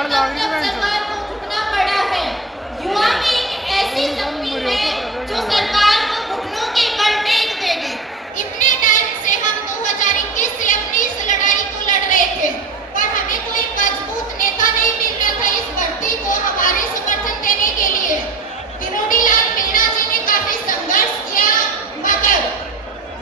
तब सरकार को झुकना पड़ा है। युवा में एक ऐसी शक्ति है जो सरकार को घुटनों के बल टेक देगी। इतने टाइम से हम 2021 से अपनी इस लड़ाई को लड़ रहे थे, पर हमें कोई मजबूत नेता नहीं मिल रहा था इस भर्ती को हमारे समर्थन देने के लिए। किरोड़ी लाल मीणा जी ने काफी संघर्ष किया, मगर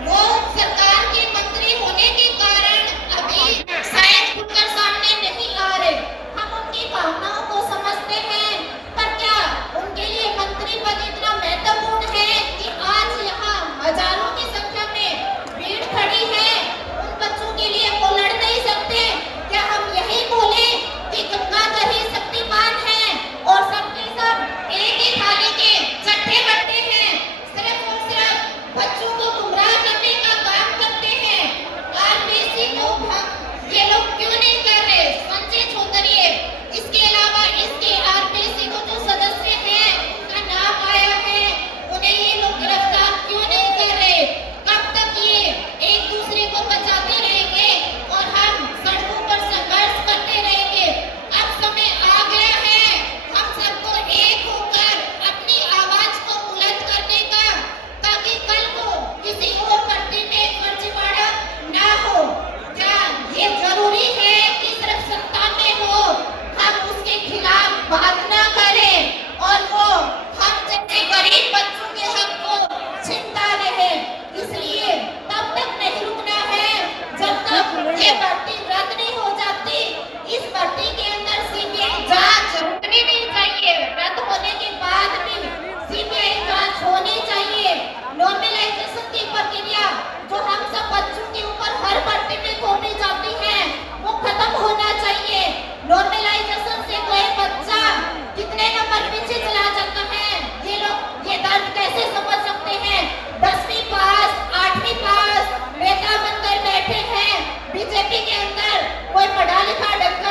वो सरकार के मंत्री होने के कारण अभी शायद खुलकर सामने नहीं आ रहे। हम उनकी भावनाओं को समझते हैं, पर क्या उनके लिए मंत्री पद इतना महत्वपूर्ण है कि आज यहाँ हजारों की संख्या में भीड़ खड़ी है, उन बच्चों के लिए वो लड़ नहीं सकते? क्या हम यही बोले कि गंगाधर ही शक्तिमान है और सबके सब एक ही थाली के चट्टे बट्टे हैं, सिर्फ और सिर्फ बच्चों को गुमराह करने का काम करते हैं? आरबीसी को ये लोग क्यों नहीं कर रहे? संजय छोतरिए, इसके अलावा इसके आरबीसी को जो सदस्य हैं उनका नाम आया है, उन्हें ये लोग गिरफ्तार क्यों नहीं कर रहे? कब तक ये एक दूसरे को बचाते रहेंगे और हम सड़कों पर संघर्ष करते रहेंगे? अब समय आ गया है हम सबको एक होकर अपनी आवाज को बुलंद करने का, ताकि कल को किसी और भर्ती में फर्जीवाड़ा ना हो। क्या ये जरूरी है कि सिर्फ सत्ता में हो हम उसके खिलाफ बात ना करें और वो हम जैसे गरीब बच्चों के हक को छीनता रहे? इसलिए तब तक नहीं रुकना है जब तक ये भर्ती रद्द नहीं हो जाती। इस भर्ती के अंदर सीबीआई जांच रुकनी नहीं चाहिए, रद्द होने के बाद भी सीबीआई जांच होनी चाहिए। नॉर्मलाइजेशन की प्रक्रिया जो हम सब बच्चों के ऊपर हर भर्ती में थोपी जाती है वो खत्म होना चाहिए। नॉर्मलाइजेशन से कोई बच्चा कितने नंबर पीछे चला जाता है ये लोग ये दर्द कैसे समझ सकते हैं? 10वीं पास 8वीं पास नेता बनकर बैठे हैं बीजेपी के अंदर, कोई पढ़ा लिखा ढंग